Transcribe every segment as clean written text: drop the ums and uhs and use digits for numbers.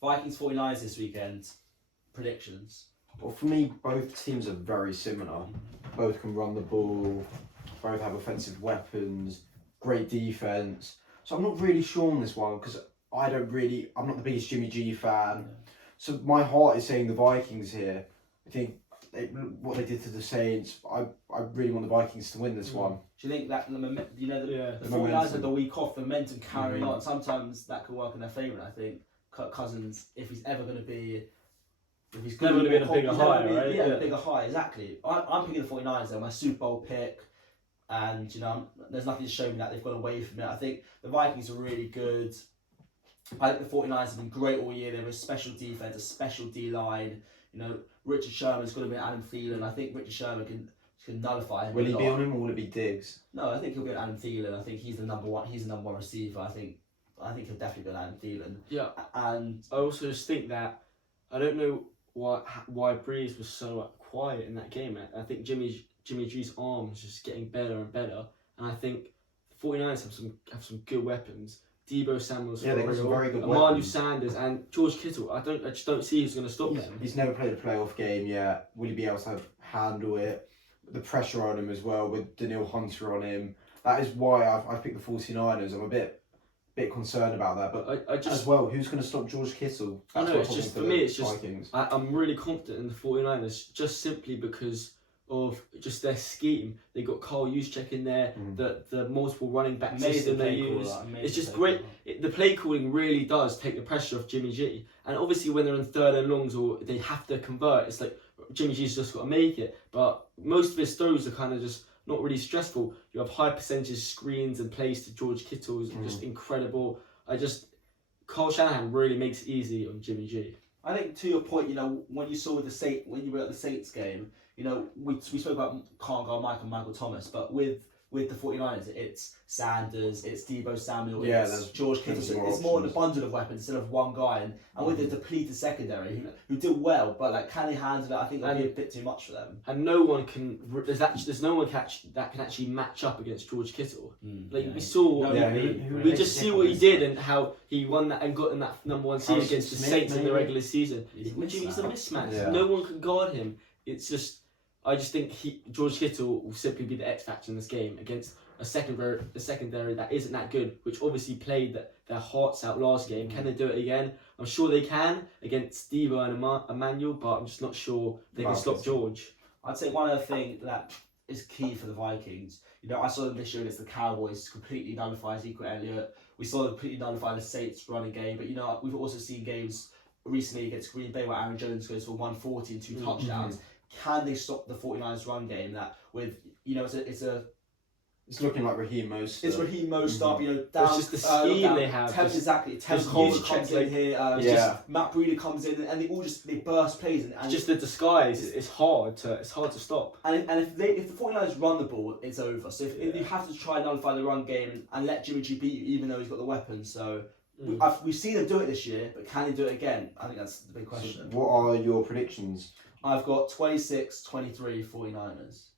Vikings 49ers this weekend. Predictions. Well, for me, both teams are very similar. Both can run the ball. Both have offensive weapons. Great defense. So I'm not really sure on this one because I'm not the biggest Jimmy G fan. Yeah. So my heart is saying the Vikings here. I think what they did to the Saints, I really want the Vikings to win this one. Do you think that the 49ers momentum. had the week off, the momentum carrying on? Sometimes that could work in their favour. I think Kirk Cousins, if he's never going to be in a bigger high, right? Yeah, a bigger high, exactly. I'm picking the 49ers, they're my Super Bowl pick. And, there's nothing to show me that they've gone away from it. I think the Vikings are really good. I think the 49ers have been great all year. They have a special defense, a special D-line. Richard Sherman's got to be Adam Thielen. I think Richard Sherman can nullify him. Will he be on him or will it be Diggs? No, I think he'll be on Adam Thielen. I think he's the number one. He's the number one receiver. I think he'll definitely be on Adam Thielen. Yeah, and I also just think that I don't know why Breeze was so quiet in that game. I think Jimmy G's arm is just getting better and better, and I think the 49ers have some good weapons. Debo Samuel's they've got some very good Emmanuel weapons. Sanders and George Kittle. I just don't see who's going to stop them. He's never played a playoff game yet. Will he be able to handle it? The pressure on him as well with Daniil Hunter on him. That is why I've picked the 49ers. I'm a bit concerned about that. But I just, as well, who's going to stop George Kittle? I know, it's just, for me, it's just, Vikings. I'm really confident in the 49ers just simply because of just their scheme. They got Carl Juszczyk in there, the multiple running back system they use. It's just great. The play calling really does take the pressure off Jimmy G. And obviously when they're in third and longs or they have to convert, it's like Jimmy G's just got to make it. But most of his throws are kind of just not really stressful. You have high percentage screens and plays to George Kittle is just incredible. Kyle Shanahan really makes it easy on Jimmy G. I think to your point, when you were at the Saints game, we spoke about can't guard Michael Thomas, but with the 49ers, it's Sanders, it's Debo Samuel, it's George Kittle. So it's more an abundance of weapons instead of one guy. And with the depleted secondary, who did well, but can they handle it? I think that'd be a bit too much for them. And no one can. There's no one that can actually match up against George Kittle. We saw. We just see what he did and how he won that and got in that number one seed against the Saints in the regular season. He's a mismatch. Yeah. No one can guard him. It's just. I just think George Kittle will simply be the X factor in this game against a secondary that isn't that good, which obviously played their hearts out last game. Can they do it again? I'm sure they can against Debo and Emmanuel, but I'm just not sure they can stop George. I'd say one other thing that is key for the Vikings. I saw them this year against the Cowboys completely nullify Ezekiel Elliott. We saw them completely nullify the Saints running game, but we've also seen games recently against Green Bay where Aaron Jones goes for 140 and 2 touchdowns. Can they stop the 49ers run game that with it's looking like Raheem Mostert. It's Raheem Mostert, down. It's just the scheme they have. Exactly. Tevin Coleman comes in here. Matt Breida comes in, and they burst plays. And it's just the disguise. It's hard to stop. And if the 49ers run the ball, it's over. So if you have to try and nullify the run game and let Jimmy G beat you, even though he's got the weapons, so. We've seen them do it this year, but can they do it again? I think that's the big question. So what are your predictions? I've got 26-23 49ers.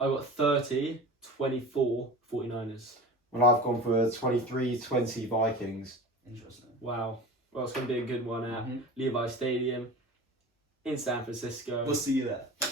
I've got 30-24 49ers. Well, I've gone for 23-20 Vikings. Interesting. Wow. Well, it's going to be a good one at Levi Stadium in San Francisco. We'll see you there.